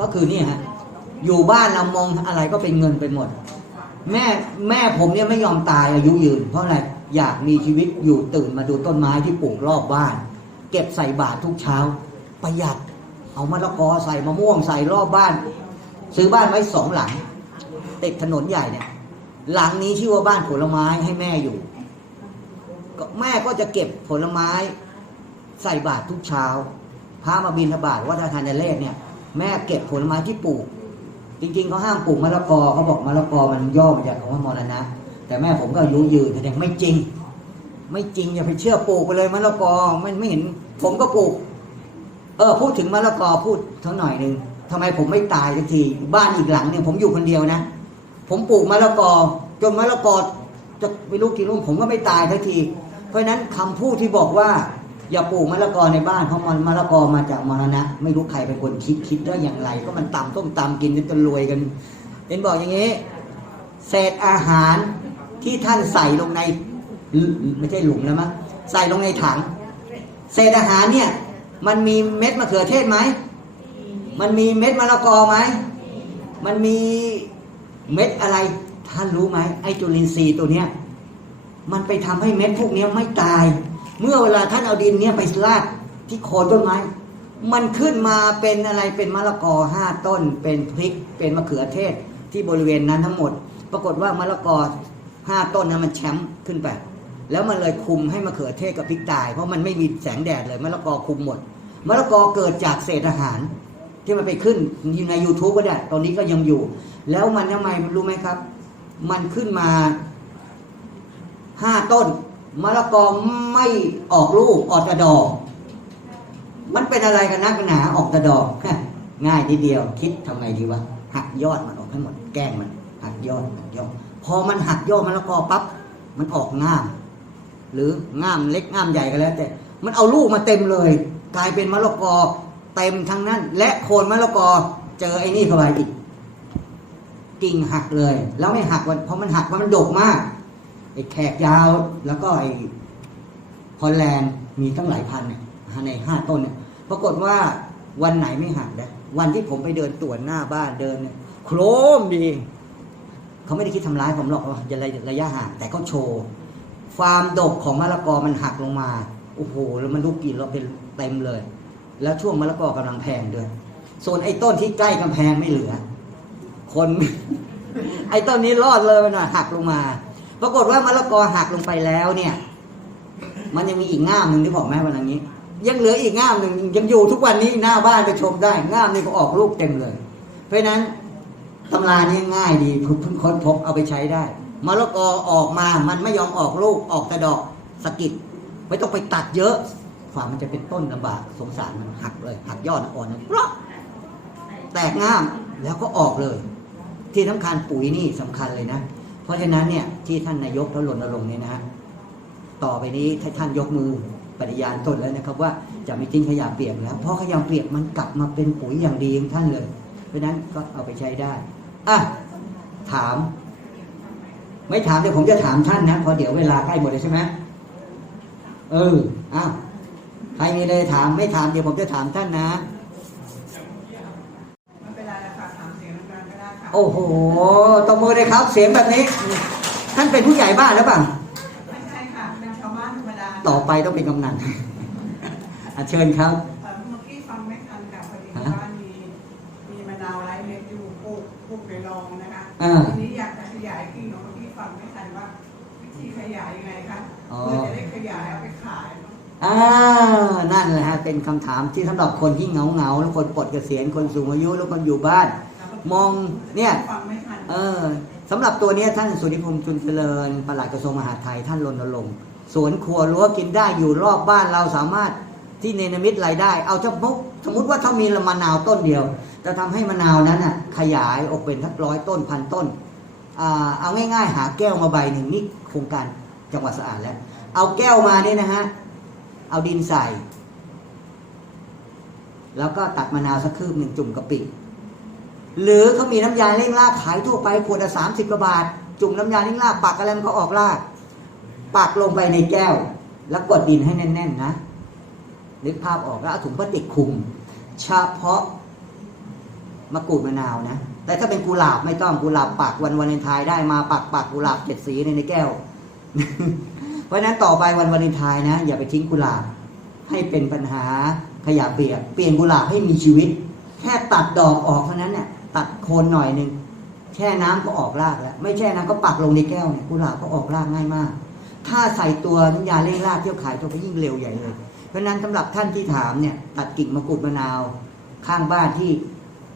ก็คือนี่ฮะอยู่บ้านเรามองอะไรก็เป็นเงินไปหมด แม่แม่ผมเนี่ยไม่ยอมตายอายุยืน เพราะอะไรอยากมีชีวิตอยู่ตื่นมาดูต้นไม้ที่ปลูกรอบบ้าน เก็บใส่บาตรทุกเช้า ประหยัดเอามะละกอใส่มะม่วงใส่รอบบ้าน ซื้อบ้านไว้สองหลังติดถนนใหญ่เนี่ย หลังนี้ชื่อว่าบ้านผลไม้ให้แม่อยู่ก็แม่ก็จะเก็บผลไม้ใส่บาตรทุกเช้าพระมาบินทบาทวัดทานในเลศเนี่ย แม่เก็บผลไม้ที่ปลูก จริงๆเขาห้ามปลูกมะละกอเขาบอกมะละกอมันย่อมาจากคำว่ามรณะ แต่แม่ผมก็อายุยืนแสดงไม่จริง ไม่จริงอย่าไปเชื่อปลูกไปเลยมะละกอมันไม่เห็น ผมก็ปลูก เออพูดถึงมะละกอพูดเท่าหน่อยหนึ่งทำไมผมไม่ตายสักทีบ้านอีกหลังเนี่ยผมอยู่คนเดียวนะ ผมปลูกมะละกอ จนมะละกอจะไม่รู้กี่รุ่นผมก็ไม่ตายสักที เพราะฉะนั้นคำพูดที่บอกว่า อย่าปลูกมะละกอในบ้านเพราะมันมะละกอมาจากมรณะ ไม่รู้ใครเป็นคนคิดคิดได้อย่างไร ก็มันต่ำต้มตำกินจนรวยกันเห็นบอกอย่างนี้เศษอาหารที่ท่านใส่ลงในไม่ใช่หลุมแล้วมั้งใส่ลงในถัง เศษอาหารเนี่ย มันมีเม็ดมะเขือเทศไหมมันมีเม็ดมะละกอไหมมันมีเม็ดอะไร ท่านรู้ไหมไอจุลินทรีย์ตัวเนี้ยมันไปทำให้เม็ดพวกเนี้ยไม่ตาย เมื่อเวลาท่านเอาดินเนี้ยไปลาดที่โคนต้นไม้ มันขึ้นมาเป็นอะไรเป็นมะละกอห้าต้น เป็นพริก เป็นมะเขือเทศที่บริเวณนั้นทั้งหมด ปรากฏว่ามะละกอห้าต้นนั้นมันแชมป์ขึ้นไป แล้วมันเลยคุมให้มะเขือเทศกับพริกตาย เพราะมันไม่มีแสงแดดเลยมะละกอคุมหมดมะละกอเกิดจากเศษอาหาร ที่มันไปขึ้นใน YouTube ก็ได้ ตอนนี้ก็ยังอยู่ แล้วมันทำไมรู้ไหมครับ มันขึ้นมาห้าต้น มะละกอไม่ออกลูกออกแต่ดอก มันเป็นอะไรกันนักหนาออกแต่ดอกง่ายทีเดียว คิดทำไงดีวะหักยอดมันออกให้หมดแกล้งมัน หักยอดหักยอด พอมันหักยอดมะละกอปั๊บมันออกง่าม หรือง่ามเล็กง่ามใหญ่ก็แล้ว แต่ มันเอาลูกมาเต็มเลย กลายเป็นมะละกอเต็มทั้งนั้น และโคนมะละกอเจอไอ้นี่เข้าไปอีกกิ่งหักเลย แล้วไม่หักวันเพราะมันหักมันดกมาก ไอ้แขกยาวแล้วก็ไอ้ฮอลแลนด์มีตั้งหลายพันเนี่ยในห้าต้นเนี่ยปรากฏว่าวันไหนไม่หักนะวันที่ผมไปเดินตรวจหน้าบ้านเดินเนี่ยโครมดี เขาไม่ได้คิดทำร้ายผมหรอกว่าระระยะห่างแต่เขาโชว์ความดกของมะละกอมันหักลงมาโอ้โหแล้วมันลูกกินเราเป็นเต็มเลย แล้วช่วงมะละกอกำลังแพงด้วยส่วนไอ้ต้นที่ใกล้กำแพงไม่เหลือ คน ไอ้ต้นนี้รอดเลยนะหักลงมา ปรากฏว่ามะละกอหักลงไปแล้วเนี่ย มันยังมีอีกง่ามหนึ่งที่บอกแม่วันนี้ ยังเหลืออีกง่ามหนึ่งยังอยู่ทุกวันนี้หน้าบ้านไปชมได้ง่ามนี่ก็ออกลูกเต็มเลย เพราะฉะนั้นตำรานี้ง่ายดีเพิ่งค้นพบเอาไปใช้ได้มะละกอออกมา มันไม่ยอมออกลูกออกแต่ดอกสกิดไม่ต้องไปตัดเยอะฝ่ามันจะเป็นต้นลำบากสงสารมันหักเลย หักยอดอ่อนนะเพราะแตกง่ามแล้วก็ออกเลย ที่สำคัญปุ๋ยนี่สำคัญเลยนะ เพราะฉะนั้นเนี่ยที่ท่านนายกท่านรณรงค์เนี่ยนะฮะต่อไปนี้ถ้าท่านยกมือปฏิญาณตนแล้วนะครับ ว่าจะไม่ทิ้งขยะเปียกแล้วเพราะขยะเปียกมันกลับมาเป็นปุ๋ยอย่างดีของท่านเลย เพราะนั้นก็เอาไปใช้ได้อะถาม ไม่ถามเดี๋ยวผมจะถามท่านนะพอเดี๋ยวเวลาใกล้หมดเลยใช่ไหมเอออ้าวใครมีอะไรถามไม่ถามเดี๋ยวผมจะถามท่านนะ ไม่เป็นไรแล้วค่ะถามเสียงดังๆก็ได้ค่ะ โอ้โหตบมือเลยครับ เสียงแบบนี้ ท่านเป็นผู้ใหญ่บ้านหรือเปล่าไม่ใช่ค่ะเป็นชาวบ้านธรรมดาต่อไปต้องเป็นกำนันอะเชิญครับเอ่อเมื่อกี้ฟังไม่ทันค่ะพอดีฮะบ้านมีมีมะนาวไร้เม็ดอยู่ปลูกปลูกในรองนะคะอ่า ทีนี้อยากจะขยายที่เนาะเมื่อกี้ฟังไม่ทันว่า วิธีขยายยังไงคะอ๋อ เพื่อจะได้ขยายเอาไปขายอ่านั่นแหละฮะเป็นคำถามที่สำหรับคนที่เหงาเหงาๆแล้วคนปลดเกษียณคนสูงอายุแล้วคนอยู่บ้าน มองเนี่ยฟังไม่ทันเออสำหรับตัวเนี้ยท่านสุริพงษ์จุนเจริญปลัดกระทรวงมหาดไทยท่านรณรงค์สวนครัวรั้วกินได้อยู่รอบบ้านเราสามารถที่เนรมิตรายได้ เอาเฉพาะสมมติว่าถ้ามีมะนาวต้นเดียวจะทำให้มะนาวนั้นอะขยายออกเป็นทักร้อยต้นพันต้นอ่าเอาง่าย ๆ หาแก้วมาใบหนึ่งนี่โครงการจังหวัดสะอาดแล้ว เอาแก้วมาเนี่ยนะฮะเอาดินใส่ แล้วก็ตัดมะนาวสักคืบหนึ่งจุ่มกะปิ หรือเขามีน้ำยาเร่งรากขายทั่วไปขวดละสามสิบกว่าบาท จุ่มน้ำยาเร่งรากปักอะไรมันก็ออกรากปักลงไปในแก้ว แล้วกดดินให้แน่น ๆ นะนึกภาพออกแล้วเอาถุงพลาสติกคุมเฉพาะมะกรูดมะนาวนะแต่ถ้าเป็นกุหลาบไม่ต้องกุหลาบปักวันวาเลนไทน์ได้มาปักปักกุหลาบเจ็ดสีในในแก้ว เพราะนั้นต่อไปวันวาเลนไทน์นะ อย่าไปทิ้งกุหลาบให้เป็นปัญหาขยะเปียก เปลี่ยนกุหลาบให้มีชีวิต แค่ตัดดอกออกเท่านั้นเนี่ย ตัดโคนหน่อยหนึ่งแช่น้ำก็ออกรากแล้ว ไม่แช่น้ำก็ปักลงในแก้วเนี่ยกุหลาบก็ออกรากง่ายมาก ถ้าใส่ตัวน้ำยาเร่งรากเที่ยวขายตัวก็ยิ่งเร็วใหญ่เลย เพราะนั้นสำหรับท่านที่ถามเนี่ย ตัดกิ่งมะกรูดมะนาว ข้างบ้านที่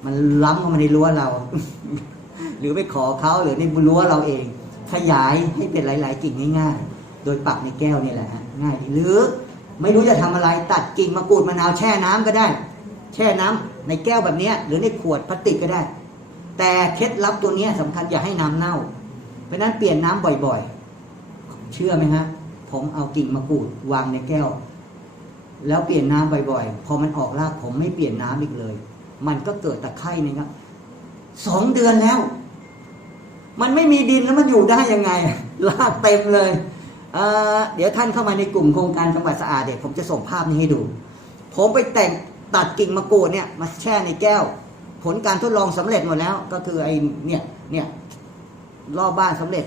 มันล้ำเข้ามาในรั้วเรา หรือไปขอเขาหรือในรั้วเราเอง ขยายให้เป็นหลาย ๆ กิ่งง่าย ๆ โดยปักในแก้วนี่แหละฮะง่ายดีหรือไม่รู้จะทำอะไรตัดกิ่งมะกรูดมะนาวแช่น้ำก็ได้ แช่น้ำในแก้วแบบนี้หรือในขวดพลาสติกก็ได้ แต่เคล็ดลับตัวนี้ยสำคัญอย่าให้น้ำเน่า เพราะนั้นเปลี่ยนน้ำบ่อยๆ เชื่อไหมฮะผมเอากิ่งมะกรูดวางในแก้ว แล้วเปลี่ยนน้ำบ่อยๆ พอมันออกรากผมไม่เปลี่ยนน้ำอีกเลย มันก็เกิดตะไคร่นะครับสองเดือนแล้ว มันไม่มีดินแล้วมันอยู่ได้ยังไงรากเต็มเลยเเดี๋ยวท่านเข้ามาในกลุ่มโครงการจังหวัดสะอาดเด็กผมจะส่งภาพนี้ให้ดู ผมไปแต่ง ตัดกิ่งมะกรูดเนี่ยมาแช่ในแก้ว ผลการทดลองสำเร็จหมดแล้ว ก็คือไอ้เนี่ยเนี่ยรอบบ้านสำเร็จ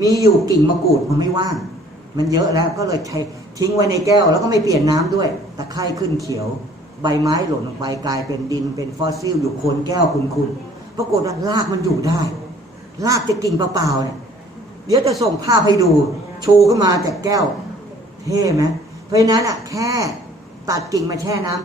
มีอยู่กิ่งมะกรูดมันไม่ว่าง มันเยอะแล้วก็เลยใช้ทิ้งไว้ในแก้ว แล้วก็ไม่เปลี่ยนน้ำด้วยตะไคร่ขึ้นเขียว ใบไม้หล่นลงไปกลายเป็นดินเป็นฟอสซิลอยู่โคนแก้วคุณๆปรากฏว่ารากมันอยู่ได้รากจะกิ่งเปล่าๆเนี่ยเดี๋ยวจะส่งภาพให้ดูชูขึ้นมาจากแก้ว เท่ไหมเพราะฉะนั้นอะแค่ตัดกิ่งมาแช่น้ำ